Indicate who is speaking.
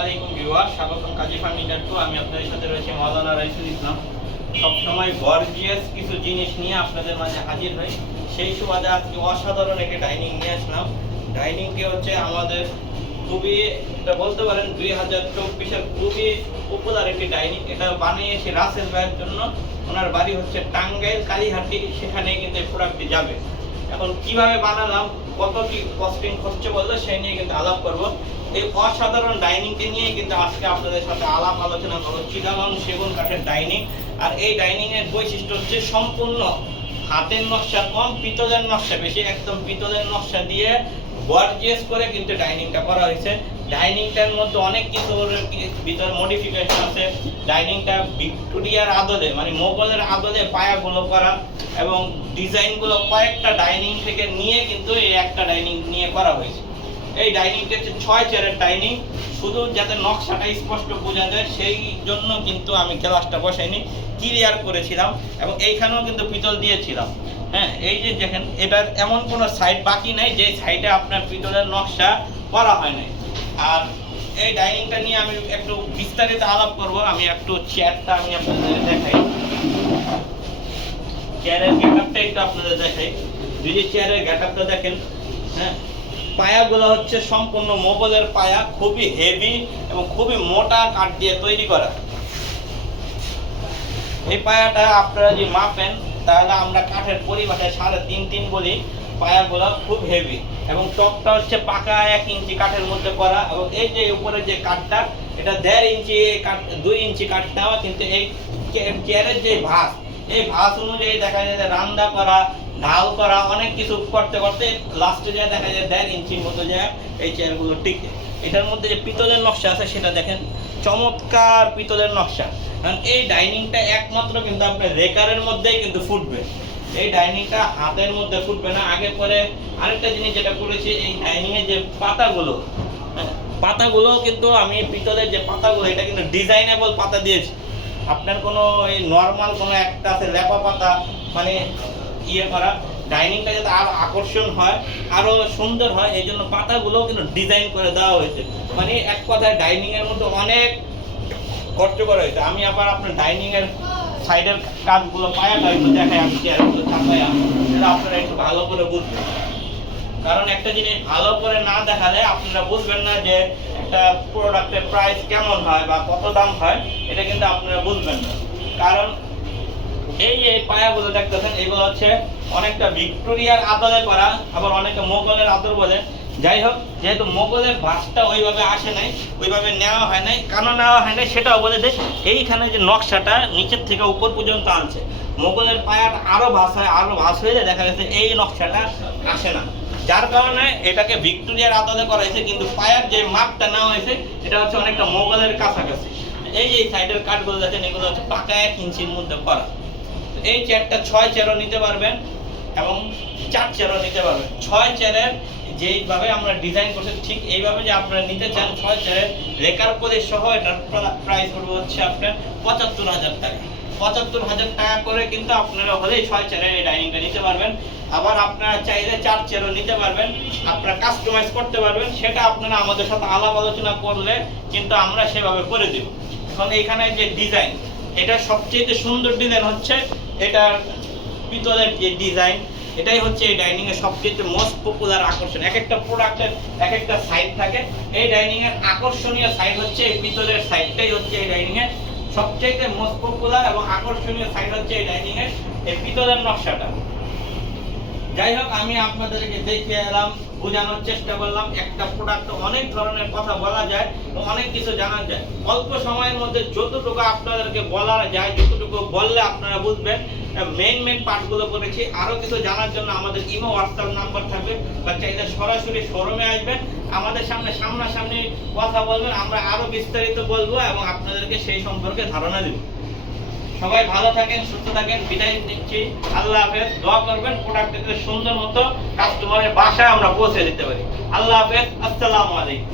Speaker 1: আলাইকুম ভিউয়ার স্বাগতম কাজী furniture two. আমি আপনাদের সাথে রয়েছে মাওলানা রাইসুল ইসলাম। সবসময় গর্জিয়াস কিছু জিনিস নিয়ে আপনাদের মাঝে হাজির হই। সেই সুবাদে আজকে অসাধারণ একটা ডাইনিং নিয়ে আসলাম। ডাইনিংটি হচ্ছে আমাদের খুবই, এটা বলতে পারেন দুই হাজার চব্বিশের খুবই পপুলার একটি ডাইনিং। এটা বানিয়েছি রাসেল ভাইয়ের জন্য ওনার বাড়ি হচ্ছে টাঙ্গাইল, কালীহাটি। সেখানে কিন্তু এই প্রোডাক্টটি যাবে। এখন কীভাবে বানালাম? কত কি কস্টিং খরচ বলল সেই নিয়ে কিন্তু আলাপ করব। এই অসাধারণ ডাইনিংকে নিয়ে কিন্তু আজকে আপনাদের সাথে আলাপ আলোচনা করব। চিটাগং সেগুন কাঠের ডাইনিং। আর এই ডাইনিং এর বৈশিষ্ট্য হচ্ছে সম্পূর্ণ হাতের নকশা কম, পিতলের নকশা বেশি। একদম পিতলের নকশা দিয়ে গর্জিয়াস করে কিন্তু ডাইনিংটা করা হয়েছে। ডাইনিংটার মধ্যে অনেক কিছু ভিতরে মডিফিকেশন আছে। ডাইনিংটা ভিক্টোরিয়ার আদলে মানে মোগলের আদলে পায়াগুলো করা এবং ডিজাইনগুলো কয়েকটা ডাইনিং থেকে নিয়ে কিন্তু এই একটা ডাইনিং নিয়ে করা হয়েছে। এই ডাইনিংটা হচ্ছে ছয় চেয়ারের ডাইনিং, শুধু যাতে নকশাটা স্পষ্ট বোঝা যায়, সেই জন্য কিন্তু আমি গ্লাসটা বসাইনি, ক্লিয়ার করেছিলাম এবং এইখানেও কিন্তু পিতল দিয়েছিলাম। হ্যাঁ এই যে দেখেন, এটার এমন কোনো সাইড বাকি নাই যে সাইডে আপনার পিতলের নকশা করা হয় নাই। আর এই ডাইনিংটা নিয়ে আমি একটু বিস্তারিত আলাপ করব। আমি একটু চেয়ারটা আমি আপনাদের দেখাই। চেয়ারের গেটআপটা একটু আপনাদের দেখাই। যদি চেয়ারের গেটআপটা দেখেন হ্যাঁ? পায়াগুলো হচ্ছে সম্পূর্ণ মোগলের পায়া, খুবই হেভি এবং খুবই মোটা কাঠ দিয়ে তৈরি করা। এই পায়াটা আপনারা যদি মাপেন, তাহলে আমরা কাঠের পরিভাষায় সাড়ে তিন তিন বলি। পায়াগুলো খুব হেভি এবং টপটা হচ্ছে পাকা এক ইঞ্চি কাঠের মধ্যে করা এবং এই যে উপরে যে কাঠটা, এটা দেড় ইঞ্চি কাঠ, দুই ইঞ্চি কাঠ নেওয়া কিন্তু এই চেয়ারের যে ভাস এই ভাস অনুযায়ী দেখা যায় যে রান্না করা, ঢাল করা, অনেক কিছু করতে করতে লাস্টে যায় দেখা যায় দেড় ইঞ্চির মতো যায় এই চেয়ারগুলো টিকে। এটার মধ্যে যে পিতলের নকশা আছে, সেটা দেখেন। চমৎকার পিতলের নকশা। কারণ এই ডাইনিংটা একমাত্র কিন্তু আপনার রেকারের মধ্যেই কিন্তু ফুটবে। এই ডাইনিংটা হাতের মধ্যে ফুটবে না। আগে পরে আরেকটা জিনিস যেটা করেছি এই ডাইনিং এর যে পাতাগুলো হ্যাঁ, পাতাগুলো কিন্তু আমি পিতলের যে পাতাগুলো এটা কিন্তু ডিজাইনেবল পাতা দিয়েছি। আপনার কোনো এই নর্মাল কোনো একটা আছে লেপা পাতা মানে ইয়ে করা ডাইনিংটা যাতে আরও আকর্ষণ হয় আরও সুন্দর হয় এই জন্য পাতাগুলো কিন্তু ডিজাইন করে দেওয়া হয়েছে। মানে এক কথায় ডাইনিং এর মধ্যে অনেক কষ্ট করা হয়েছে। আমি আবার আপনার ডাইনিং এর সাইডের কাজগুলো পায়াটা একটু দেখাই আমি চেয়ারগুলো ছাপাইয়া এটা আপনারা একটু ভালো করে বুঝবেন। কারণ একটা জিনিস ভালো করে না দেখালে আপনারা বুঝবেন না যে একটা প্রোডাক্টের প্রাইস কেমন হয় বা কত দাম হয়, এটা কিন্তু আপনারা বুঝবেন না। কারণ এই এই পায়াগুলো দেখতেছেন, এগুলো হচ্ছে অনেকটা ভিক্টোরিয়ার আদলে করা, আবার অনেকে মোগলের আদর বলে। যাই হোক যেহেতু মোগলের ভাসটা ওইভাবে আসে নাই, ওইভাবে নেওয়া হয় নাই, কেন নেওয়া হয় নাই সেটাও বলে দেয় এইখানে যে নকশাটা নিচের থেকে উপর পর্যন্ত আনছে, মোগলের পায়াটা আরও ভাস হয় আরও ভাস হয়ে যায়, দেখা গেছে এই নকশাটা আসে না। যার কারণে এটাকে ভিক্টোরিয়ার আদলে করা হয়েছে, কিন্তু পায়ার যে মাপটা নেওয়া হয়েছে, এটা হচ্ছে অনেকটা মোগলের কাছাকাছি। এই যে সাইডের কাঠগুলো দেখেন, এগুলো হচ্ছে পাকা এক ইঞ্চির মধ্যে করা। এই চেয়ারটা ছয় চেয়ারও নিতে পারবেন এবং চার চেয়ারও নিতে পারবেন। ছয় চেয়ারের যেইভাবে আমরা ডিজাইন করছি, ঠিক এইভাবে যে আপনারা নিতে চান ছয় চেয়ারের রেকার করে সহ এটার প্রাইস পড়বে হচ্ছে আপনার পঁচাত্তর হাজার টাকা। পঁচাত্তর হাজার টাকা করে কিন্তু আপনারা হলেই ছয় চেয়ারের এই ডাইনিংটা নিতে পারবেন। আবার আপনারা চাইলে চার চেয়ারও নিতে পারবেন। আপনারা কাস্টমাইজ করতে পারবেন। সেটা আপনারা আমাদের সাথে আলাপ আলোচনা করলে কিন্তু আমরা সেভাবে করে দেব। এখন এইখানে যে ডিজাইন এটা সবচেয়ে সুন্দর ডিজাইন হচ্ছে এটার পিতলের যে ডিজাইন এটাই হচ্ছে এই ডাইনিং এর সবচেয়ে মোস্ট পপুলার আকর্ষণ। এক একটা প্রোডাক্টের এক একটা সাইড থাকে। এই ডাইনিং এর আকর্ষণীয় সাইড হচ্ছে এই পিতলের সাইডটাই হচ্ছে এই ডাইনিং এর সবচেয়ে মোস্ট পপুলার এবং আকর্ষণীয় সাইড হচ্ছে এই ডাইনিং এর এই পিতলের নকশাটা। যাই হোক, আমি আপনাদেরকে দেখিয়ে এলাম, বোঝানোর চেষ্টা করলাম। একটা প্রোডাক্ট অনেক ধরনের কথা বলা যায় অনেক কিছু জানা যায়। অল্প সময়ের মধ্যে যতটুকু আপনাদেরকে বলা যায়, যতটুকু বললে আপনারা বুঝবেন। মেন মেন পার্টগুলো করেছি। আরও কিছু জানার জন্য আমাদের ইমো হোয়াটসঅ্যাপ নাম্বার থাকবে। বা চাইলে সরাসরি শোরুমে আসবেন। আমাদের সামনে সামনাসামনি কথা বলবেন। আমরা আরও বিস্তারিত বলব এবং আপনাদেরকে সেই সম্পর্কে ধারণা দেবো। সবাই ভালো থাকেন, সুস্থ থাকেন। বিদায় দিচ্ছি আল্লাহ হাফেজ। দোয়া করবেন প্রোডাক্টটাকে সুন্দর মতো কাস্টমারের বাসায় আমরা পৌঁছে দিতে পারি। আল্লাহ হাফেজ। আসসালামু আলাইকুম।